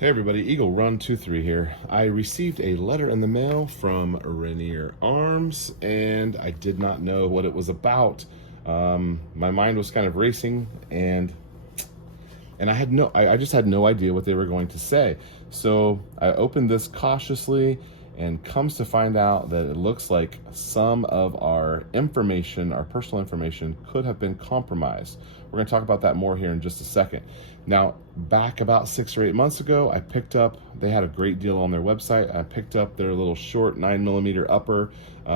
Hey everybody, Eagle Run 23 here. I received a letter in the mail from Rainier Arms and I did not know what it was about. My mind was kind of racing and I just had no idea what they were going to say. So I opened this cautiously and comes to find out that it looks like some of our information, our personal information, could have been compromised. We're going to talk about that more here in just a second. Now, back about 6 or 8 months ago, they had a great deal on their website. I picked up their little short 9mm upper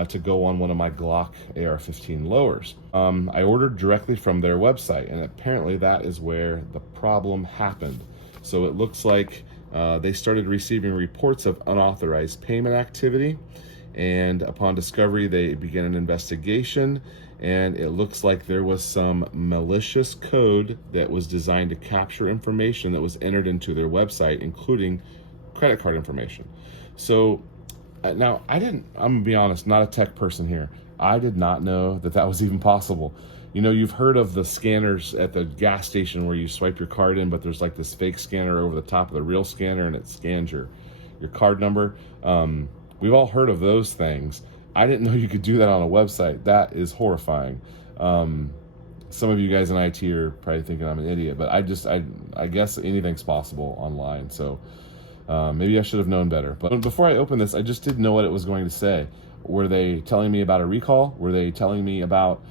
to go on one of my Glock AR-15 lowers. I ordered directly from their website, and apparently that is where the problem happened. So it looks like they started receiving reports of unauthorized payment activity, and upon discovery, they began an investigation, and it looks like there was some malicious code that was designed to capture information that was entered into their website, including credit card information. So now I'm gonna be honest, not a tech person here. I did not know that that was even possible. You know, you've heard of the scanners at the gas station where you swipe your card in, but there's like this fake scanner over the top of the real scanner and it scans your card number. We've all heard of those things. I didn't know you could do that on a website. That is horrifying. Some of you guys in IT are probably thinking I'm an idiot, but I guess anything's possible online. So maybe I should have known better. But before I open this, I just didn't know what it was going to say. Were they telling me about a recall? Were they telling me about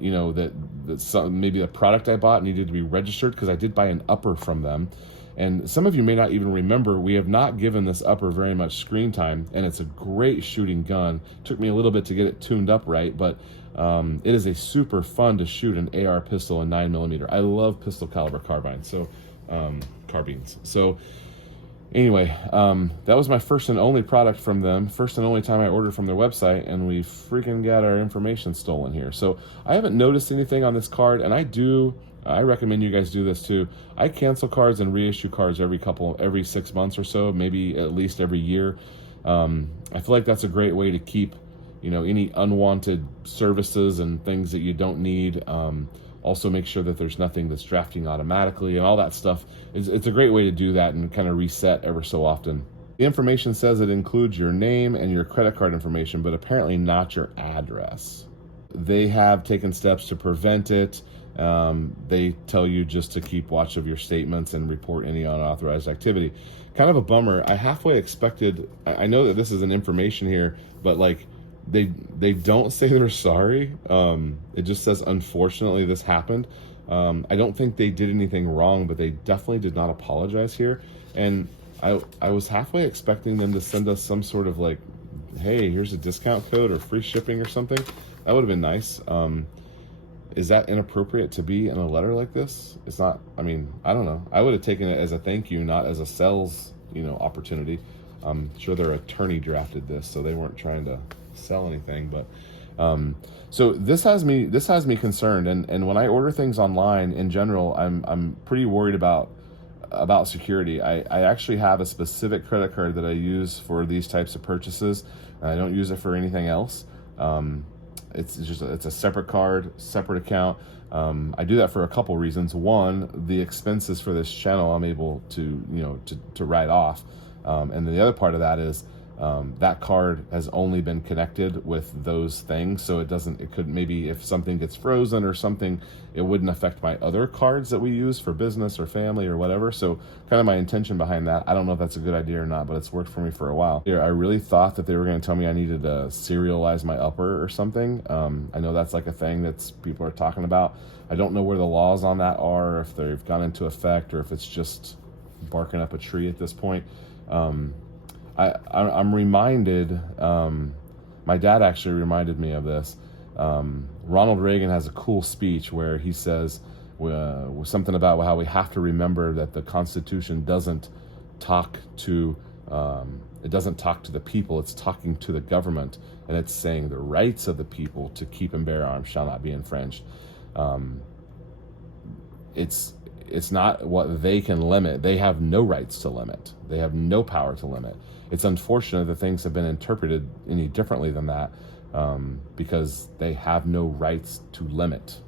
maybe a product I bought needed to be registered? Because I did buy an upper from them. And some of you may not even remember, we have not given this upper very much screen time, and it's a great shooting gun. Took me a little bit to get it tuned up right, but it is a super fun to shoot an AR pistol in 9mm. I love pistol caliber carbines, carbines. So anyway, that was my first and only product from them, first and only time I ordered from their website, and we freaking got our information stolen here. So I haven't noticed anything on this card, and I recommend you guys do this too. I cancel cards and reissue cards every 6 months or so, maybe at least every year. I feel like that's a great way to keep, any unwanted services and things that you don't need. Also make sure that there's nothing that's drafting automatically and all that stuff. It's a great way to do that and kind of reset ever so often. The information says it includes your name and your credit card information, but apparently not your address. They have taken steps to prevent it. They tell you just to keep watch of your statements and report any unauthorized activity. Kind of a bummer. I halfway expected, I know that this is an information here, but like they don't say they're sorry. It just says, unfortunately, this happened. I don't think they did anything wrong, but they definitely did not apologize here. And I was halfway expecting them to send us some sort of like, hey, here's a discount code or free shipping or something. That would have been nice. Is that inappropriate to be in a letter like this? It's not. I mean, I don't know. I would have taken it as a thank you, not as a sales, opportunity. I'm sure their attorney drafted this, so they weren't trying to sell anything. But so this has me concerned. And when I order things online in general, I'm pretty worried about security. I actually have a specific credit card that I use for these types of purchases. I don't use it for anything else. It's a separate card, separate account. I do that for a couple reasons. One, the expenses for this channel I'm able to write off, and then the other part of that is that card has only been connected with those things, so it could maybe, if something gets frozen or something, it wouldn't affect my other cards that we use for business or family or whatever. So kind of my intention behind that, I don't know if that's a good idea or not, but it's worked for me for a while. I really thought that they were going to tell me I needed to serialize my upper or something. I know that's like a thing that people are talking about. I don't know where the laws on that are, or if they've gone into effect, or if it's just barking up a tree at this point. I'm reminded, my dad actually reminded me of this. Ronald Reagan has a cool speech where he says something about how we have to remember that the Constitution doesn't talk to the people, it's talking to the government, and it's saying the rights of the people to keep and bear arms shall not be infringed. It's not what they can limit. They have no rights to limit. They have no power to limit. It's unfortunate that things have been interpreted any differently than that, because they have no rights to limit.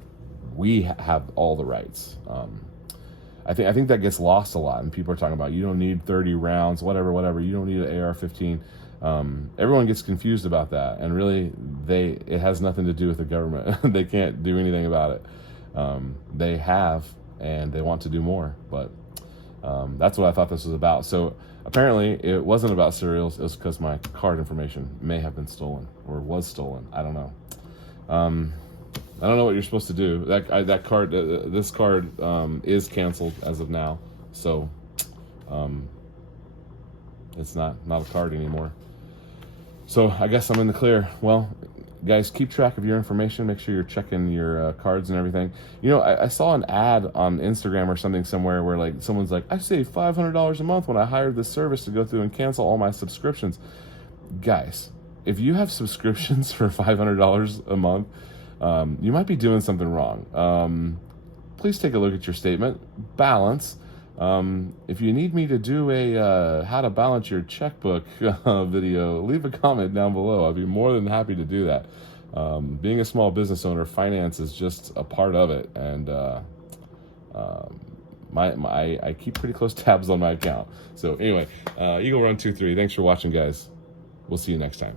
We have all the rights. I think that gets lost a lot, and people are talking about, you don't need 30 rounds, whatever. You don't need an AR-15. Everyone gets confused about that, and really, it has nothing to do with the government. They can't do anything about it. They have, and they want to do more, but that's what I thought this was about. So apparently, it wasn't about cereals. It was because my card information may have been stolen, or was stolen. I don't know. I don't know what you're supposed to do. That card, this card is canceled as of now, so it's not a card anymore. So I guess I'm in the clear. Well, guys, keep track of your information. Make sure you're checking your cards and everything. You know, I saw an ad on Instagram or something somewhere where like someone's like, I saved $500 a month when I hired this service to go through and cancel all my subscriptions. Guys, if you have subscriptions for $500 a month, you might be doing something wrong. Please take a look at your statement. Balance. If you need me to do a how to balance your checkbook video, leave a comment down below. I'd be more than happy to do that. Being a small business owner, finance is just a part of it, and I keep pretty close tabs on my account. So anyway, Eagle Run 23. Thanks for watching, guys. We'll see you next time.